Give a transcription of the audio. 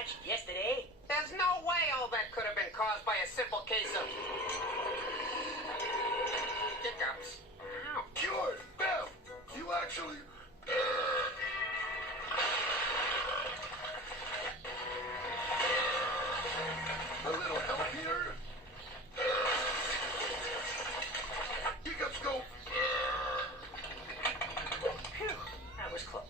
scratched yesterday? There's no way all that could have been caused by a simple case of hiccups. Ow. Cured! Bam! You actually... A little help here? Hiccups go... Phew, that was close.